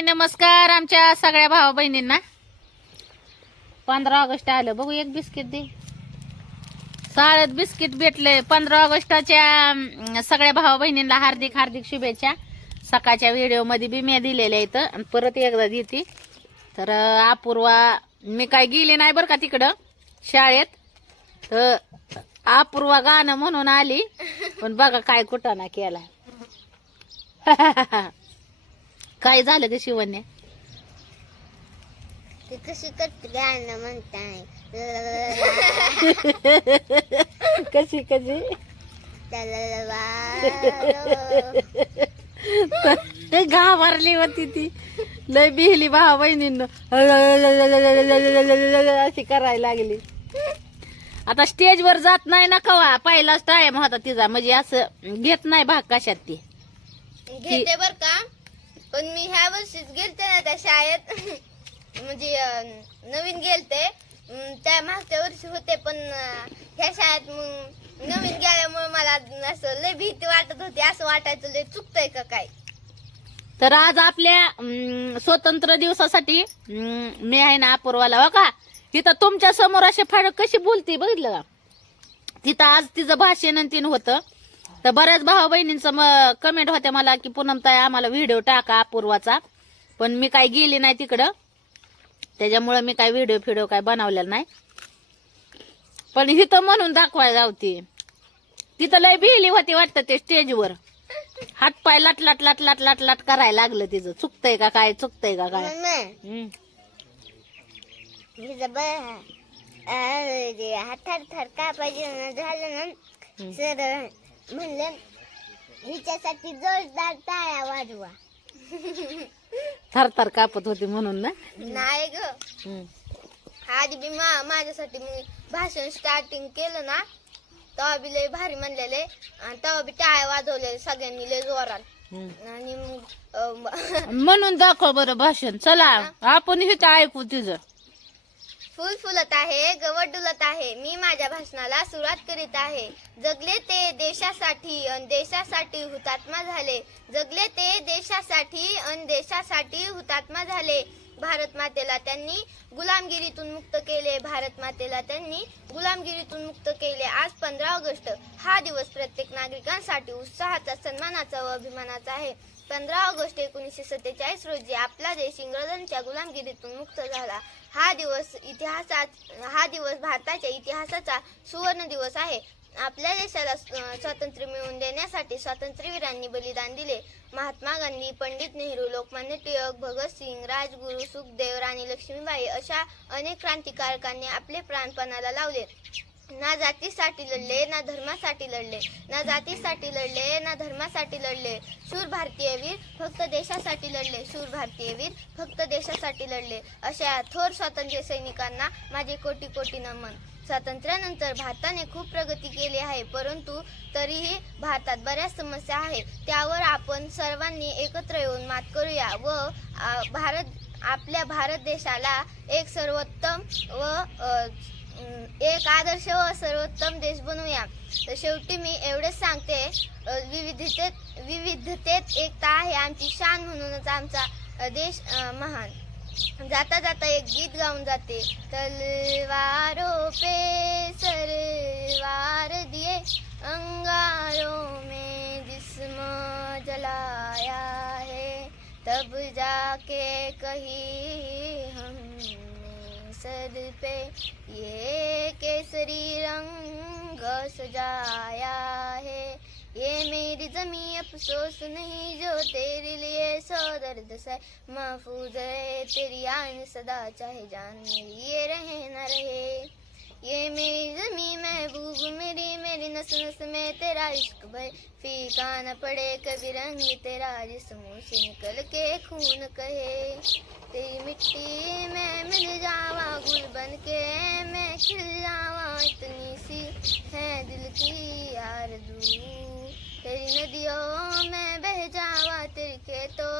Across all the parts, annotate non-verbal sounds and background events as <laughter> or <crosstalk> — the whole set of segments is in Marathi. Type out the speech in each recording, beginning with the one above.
हाय नमस्कार आमच्या सगळ्या भावा बहिणींना. पंधरा ऑगस्ट आलं बघू एक बिस्किट दे. साळ्यात बिस्किट भेटले पंधरा ऑगस्टच्या सगळ्या भावा बहिणींना हार्दिक हार्दिक शुभेच्छा. सकाळच्या व्हिडिओमध्ये बी मी दिलेल्या इथं. आणि परत एकदा देते. तर अपूर्वा मी काय गेली नाही बरं का तिकडं? शाळेत. तर अपूर्वा गाणं म्हणून आली. पण बघा काय कुठं ना केला <laughs> काय झालं ग शिवण्या? ते कशी करते गाणं म्हणताय. कशी कशी? ते घाबरली होती ती. लय बिहली भावा बहिणींना. अशी करायला लागली. आता स्टेजवर जात नाही ना कवा? पहिलाच टाइम होता तिचा. म्हणजे असं घेत नाही भाग कशात ती. घेते बर का? पण मी ह्या वर्षीच गेलते ना त्या शाळेत. <laughs> म्हणजे नवीन गेलते. त्या मागच्या वर्षी होते पण ह्या शाळेत मग नवीन गेल्यामुळे मला असं लय भीती वाटत होती. असं वाटायचं लय चुकतंय का काय? तर आज आपल्या अं, स्वतंत्र दिवसासाठी अं, मी आहे ना अपूर्वाला हो का? तिथं तुमच्यासमोर असे फाड कशी बोलते बघितलं का? तिथं आज तिचं भाषण आणि तीन होतं. तर बऱ्याच भावा बहिणींचं कमेंट होत्या मला की पूनमताई आम्हाला व्हिडिओ टाका अपूर्वाचा. पण मी काय गेली नाही तिकडं. त्याच्यामुळे मी काय व्हिडिओ फिडिओ काय बनवलेला नाही. पण इथं म्हणून दाखवायला होती तिथं लय बिहली होती वाटतं ते स्टेजवर हात पाय लाट लाट लाट लाट लाट लाट करायला लागलं तिचं. चुकतंय का काय? चुकतंय का काय? हम्म. हातात थर कापायचे झालं ना हम्म. सर म्हणलं हिच्यासाठी जोरदार टाळ्या वाजवा. थरथर कापत होती म्हणून ना? नाही ग. हम्म. आधी बी मा माझ्यासाठी मी भाषण स्टार्टिंग केलं ना तेव्हा बी लय भारी म्हणलेले आणि तेव्हा बी टाळ्या वाजवले सगळ्यांनी लय जोरात. हम्म. आणि मग अं, म्हणून दाखव बरं भाषण. चला आपण इथं ऐकू तिचं फुल फुलत आहे गवत डुलत आहे. मी माझ्या भाषणाला सुरुवात करीत आहे. जगले ते देशासाठी अन देशासाठी हुतात्मा झाले. जगले ते देशासाठी अन देशासाठी हुतात्मा झाले. भारत मातेला त्यांनी गुलामगिरीतून मुक्त केले. भारत मातेला त्यांनी गुलामगिरीतून मुक्त केले. आज पंधरा ऑगस्ट हा दिवस प्रत्येक नागरिकांसाठी उत्साहाचा सन्मानाचा व अभिमानाचा आहे. पंधरा ऑगस्ट एकोणीसशे सत्तेचाळीस रोजी आपला देश इंग्रजांच्या गुलामगिरीतून मुक्त झाला. हा दिवस इतिहासात हा दिवस भारताच्या इतिहासाचा सुवर्ण दिवस आहे. आपल्या देशाला स्वातंत्र्य मिळवून देण्यासाठी स्वातंत्र्यवीरांनी बलिदान दिले. महात्मा गांधी पंडित नेहरू लोकमान्य टिळक भगतसिंग राजगुरू सुखदेव राणी लक्ष्मीबाई अशा अनेक क्रांतिकारकांनी आपले प्राणपणाला लावले. ना जातीसाठी लढले ना धर्मासाठी लढले. ना जातीसाठी लढले ना धर्मासाठी लढले. शूर भारतीय वीर फक्त देशासाठी लढले. शूर भारतीय वीर फक्त देशासाठी लढले. अशा थोर स्वातंत्र्य सैनिकांना माझे कोटी कोटी नमन. स्वातंत्र्यानंतर भारताने खूप प्रगती केली आहे परंतु तरीही भारतात बऱ्याच समस्या आहेत. त्यावर आपण सर्वांनी एकत्र येऊन मात करूया व भारत आपल्या भारत देशाला एक सर्वोत्तम व एक आदर्श व सर्वोत्तम देश बनवूया तर शेवटी मी एवढेच सांगते विविधतेत विविधतेत एकता आहे आमची शान म्हणूनच आमचा देश महान. जाता जाता एक गीत गाऊन जाते. तलवारो पे सरवार दिए अंगारों में जिस्म जलाया है. तब जाके कही सर पे ये केसरी रंग सजाया है। ये मेरी जमी अफसोस नहीं, जो तेरे लिए सो दर्द से महफूज है। तेरी आन सदा चाहे जान ये रहे न रहे। ये मेरी जमी महबूब, मेरी मेरी नस नस में तेरा इश्क भय फीका न पड़े कभी रंग, तेरा जिस्मों से निकल के खून कहे। तेरी मिट्टी में मिल जावा गुल बन के, मैं खिल जावा इतनी सी। है दिल की आरज़ू तेरी नदियों में बह जावा तेरे खेतों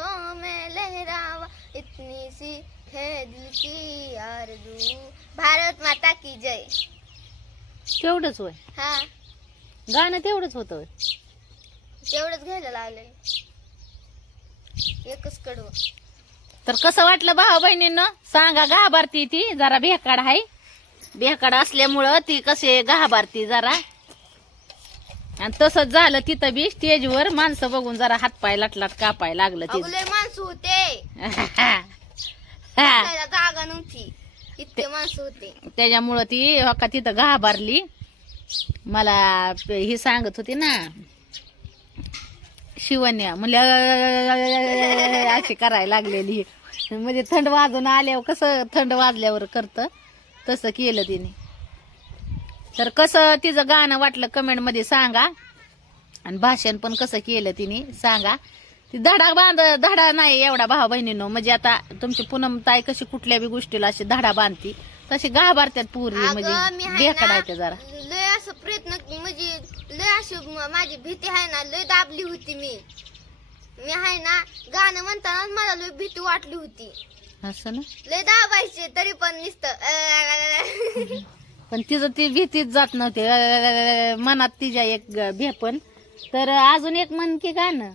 इतनी सी है दिल की आरज़ू भारत माता की जय। तेवढंच होय? हा। गाणं तेवढंच होतं होय. तेवढंच घ्यायला लागले एकच कडवं. तर कसं वाटलं भाऊ बहिणींनो? सांगा घाबरती ती जरा भेकाड आहे भेकाड असल्यामुळं ती कसे घाबरती जरा. आणि तसंच झालं तिथं बी स्टेजवर माणसं बघून जरा हातपाय लाटलाट कापाय लागलं अगले माणसं होते. त्याला <laughs> जागा नव्हती. इतके माणसं होते. त्याच्यामुळं ती हो का तिथं घाबरली. मला ही सांगत होती ना शिवण्या म्हणलं अशी करायला लागलेली. म्हणजे थंड वाजून आल्यावर कसं थंड वाजल्यावर करतं तसं केलं तिने. तर कसं तिचं गाणं वाटलं कमेंटमध्ये सांगा. आणि भाषण पण कसं केलं तिने सांगा. ती धडा बांध धडा नाही एवढा भाऊ बहिणीनो. म्हणजे आता तुमची पूनम ताई कशी कुठल्या बी गोष्टीला अशी धडा बांधती तशी घाबरतात पूर्वी अगं, मी म्हणजे आहे बेकडायच्या जरा. लय असं प्रयत्न म्हणजे लय अशी म- माझी भीती आहे ना लय दाबली होती मी. मी आहे ना गाणं म्हणताना मला लय भीती वाटली होती. असं ना? लय दाबायचे तरी पण नुसतं पण तिचं ती भीतीच जात नव्हती. अं, मनात तिच्या एक भेपण. तर अजून एक म्हण की गाणं.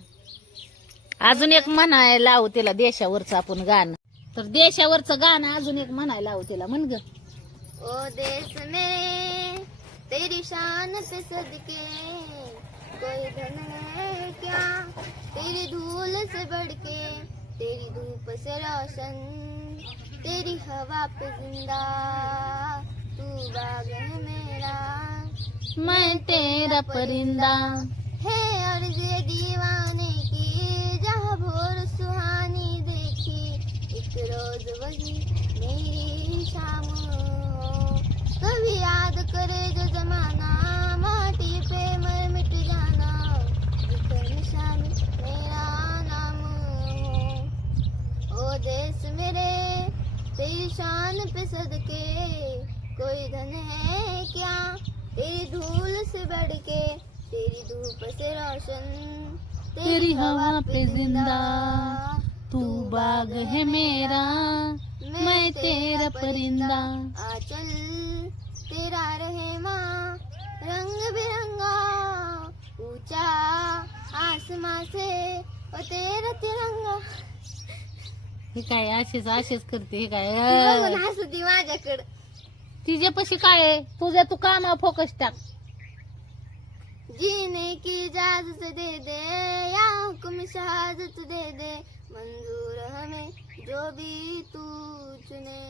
अजून एक म्हणायला लावू तिला देशावरचं आपण गाणं. तर देशावरचं गाणं अजून एक म्हणायला लावू तिला म्हण ग. ओ देश में तेरी शान पे सदके कोई धन है क्या? तेरी धूल से बढ़ के तेरी धूप से रोशन तेरी हवा पे जिंदा। तू बाग है मेरा मैं तेरा परिंदा। है अर्ज दीवाने की भोर सुहानी देखी। एक रोज वही मेरी शाम। कभी याद करे जो जमाना, माटी पे मर मिट जाना। निशान मेरा नाम ओ देश मेरे, तेरी शान पे सदके। कोई धन है क्या? तेरी धूल से बढ़ के तेरी धूप से रोशन। तेरी हवा पे जिंदा तू बाग है मेरा मैं तेरा परिंदा। आचल तेरा रहे माँ रंग बिरंगा ऊंचा आसमां से ओ तेरा तिरंगा। हे काय अशीच अशीच करते हे काय? ती बघून अं, हसती माझ्याकडं. तिच्यापाशी काय आहे? तुझ्या तू कामा फोकस टाक. जीने की इजाज़त दे दे, या हुक्म शहादत दे दे। मंजूर हमें जो भी तू चुने।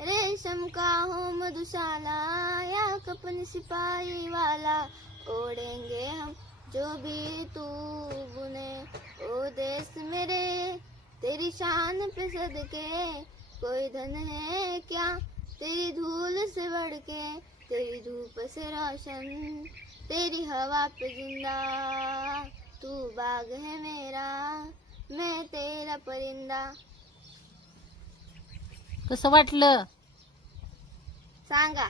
रेशम का हो मधुशाला, या कपन सिपाही वाला। ओढ़ेंगे हम जो भी तू बुने। ओ देश मेरे, तेरी शान पे सदके। कोई धन है क्या तेरी धूल से बढ़ के तेरी धूप से रोशन तेरी हवा पे जिंदा तू बाग है मेरा मैं तेरा परिंदा। कसं वाटलं? सांगा।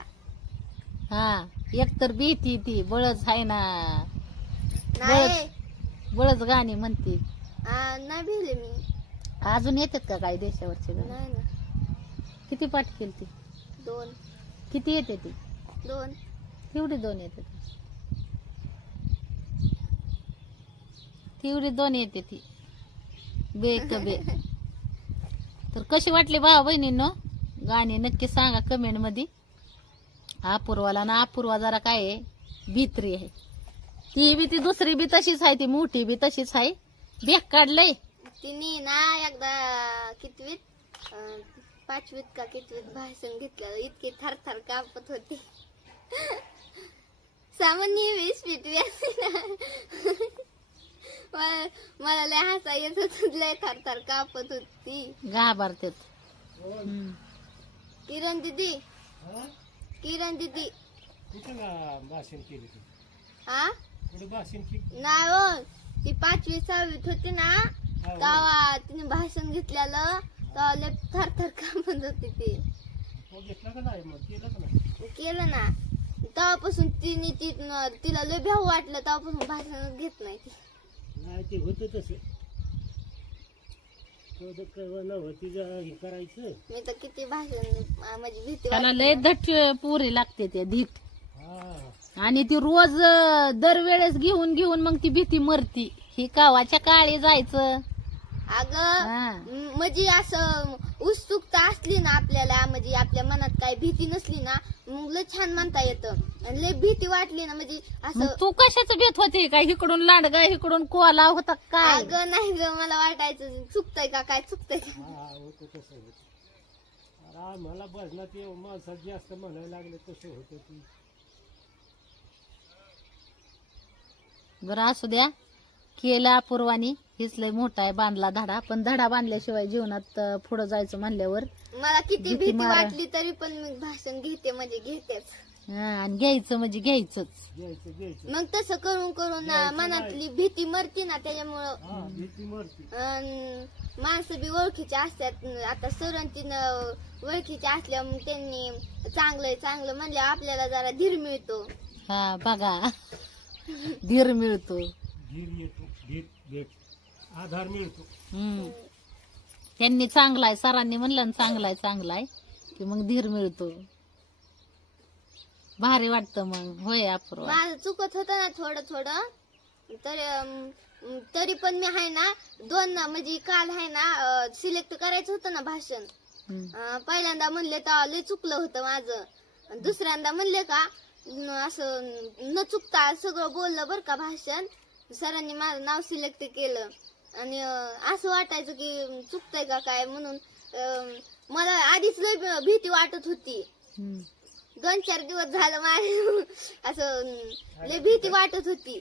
हा एकतर भीती ती बळच आहे ना. नाही. बळच गाणी म्हणते. आ, नाही भिले मी. अजून येतात का काय देशावरचे गाणी? नाही ना. किती पाठ केली ती दोन. किती येते ती? दोन. तेवढी दोन येते ती तेवढी दोन येते ती. बे क बे. <laughs> तर कशी वाटली भावा बहिणींनो? गाणी नक्की सांगा कमेंटमध्ये अपूर्वाला ना अपूर्वा जरा काय आहे? भित्री आहे. ती बी ती दुसरी बी तशीच आहे ती मोठी बी तशीच आहे. बेक काढलंय. तिने ना एकदा कितवीत अं, पाचवीत का कितवीत भाषण घेतलं इतके थर थर कापत होते. <laughs> सामान्य वीस पिटवी असते ना. <laughs> मला मला लय हसा येत होत लय थर थर कापत होती. घाबरतात. हम्म. किरण दिदी. किरण दिदी. कुठं ना भाषण केली तू? हा कुठे भाषण केली? नाही हो ती पाचवी सहावीत होती ना तेव्हा तिने भाषण घेतलेलं तेव्हा लय थर थर कापत होती ती. तो घेतला का नाही? मग केलं का नाही? केलं ना. तेव्हापासून तिने ती तिला लय भ्याव वाटलं तेव्हापासून भाषण घेत नाही ती. नाही ते होतं तसं. तो काय हे करायचं. मी तर किती भाषण आ, माझी भीती त्याला लय ना. धट पुरी लागते ते धीट. हा. आणि ती रोज अं, दरवेळेस घेऊन घेऊन मग ती भीती मरती. ही कावाच्या काळी जायचं. अगं म्हणजे असं उत्सुकता असली ना आपल्याला म्हणजे आपल्या मनात काही भीती नसली ना मग लय छान म्हणता येतं. आणि लय भीती वाटली ना म्हणजे असं तू कशाच भेट होती? काय इकडून लांडगा इकडून कोला होता काय? अगं नाही ग मला वाटायचं चुकतंय का काय चुकतंय का? हा मला भजनात येऊ माणसात जास्त म्हणायला लागले तसं होतं ती. बरं असू द्या. केला अपूर्वानी हेच लय मोठा आहे बांधला धडा. पण धडा बांधल्याशिवाय जीवनात पुढं जायचं म्हणल्यावर मला किती भीती मारा. वाटली तरी पण मी भाषण घेते म्हणजे घेतेच. हा, आणि घ्यायचं म्हणजे घ्यायचंच. घ्यायचं घ्यायचं. मग तसं करून करून ना मनातली भीती मरती ना त्याच्यामुळं. हा भीती मरती. अन माणसं बी ओळखीचे असतात. आता सरांची ओळखीचे असल्या मग त्यांनी चांगलं चांगलं म्हणलं आपल्याला जरा धीर मिळतो. हा बघा. धीर मिळतो. धीर येतो धीर भेट आधार मिळतो. हम्म. त्यांनी चांगलाय सरांनी म्हणलं ना चांगलाय चांगलाय की मग धीर मिळतो. भारी वाटतं मग. होय अपूर्वा. माझं चुकत होतं ना थोडं थोडं. तरी तरी पण मी आहे ना दोन ना म्हणजे काल आहे ना सिलेक्ट करायचं होतं ना भाषण. हम्म. अं, पहिल्यांदा म्हणले तर लय चुकलं होतं माझं. आणि दुसऱ्यांदा म्हणले का न- असं न चुकता सगळं बोललं बरं का भाषण. सरांनी माझं नाव सिलेक्ट केलं. आणि असं वाटायचं की चुकतंय का काय म्हणून मला आधीच लय भीती वाटत होती. दोन चार दिवस झालं माझं असं लय भीती वाटत होती.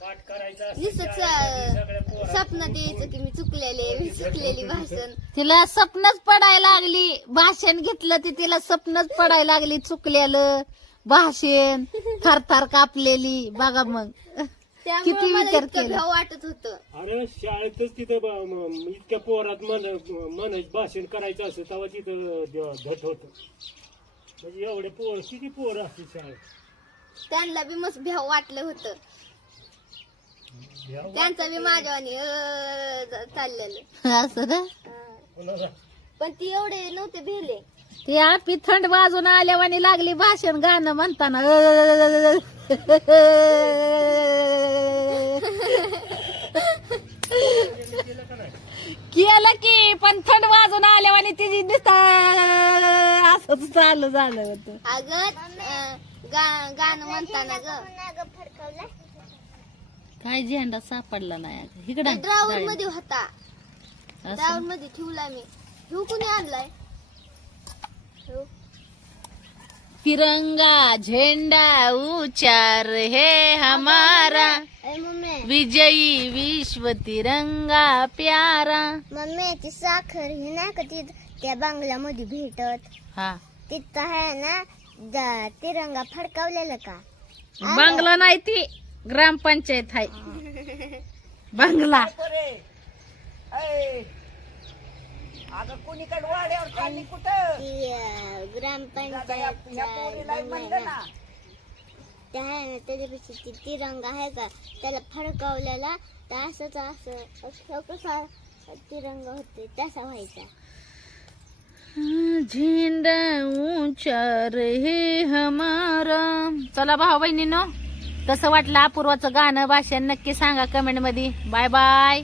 पाठ करायचा नुसतं स- स्वप्नात यायचं की मी चुकलेले मी चुकलेली भाषण. तिला स्वप्नच पडायला लागली. भाषण घेतलं ती तिला स्वप्नच पडायला लागली. चुकलेलं भाषण थरथर कापलेली. बघा मग. किती विचार केला? भाव वाटत होतं. अरे शाळेतच तिथं ब- म- म- इतक्या पोरात मन मन भाषण करायचं असं तेव्हा तिथं द- धट होत. म्हणजे एवढे पोर किती पोर असते शाळेत? त्यांना बी मस्त भ्याव वाटलं होतं. त्यांचा बी माझ्यावानी अं, ज- चाललेलं. <laughs> असं ना पण ती एवढे नव्हते भेले. ती आपी थंड बाजून आल्यावानी लागली भाषण गाणं म्हणताना केलं की पण थंड बाजून आल्यावानी तिची दिसत असंच चालू झालं होतं अगं गाणं म्हणताना ग काय झेंडा सापडला नाही अगं. इकडं ड्रावर. मध्ये होता असं. ड्रावर मध्ये ठेवला मी ठेवू कुणी आणलाय. तिरंगा झेंडा उचार है हमारा। विजयी विश्व तिरंगा प्यारा। मम्मी ती साखर ही नाही का ती त्या बंगल्यामध्ये भेटत? हा. तिथं आहे ना द- तिरंगा फडकावलेलं का? बंगला नाही ती ग्रामपंचायत आहे. बंगला. ती अं, ग्रामपंचायत त्या आहे ना. त्याच्यापेक्षा ती तिरंगा आहे का? त्याला फडकावलेला तर असंच असं कसा तिरंगा होते तसा व्हायचा. झेंडा उचार हे हमारा. चला भाऊ बहिणीनो कसं वाटलं अपूर्वाचं गाणं? भाषण नक्की सांगा कमेंटमध्ये बाय बाय.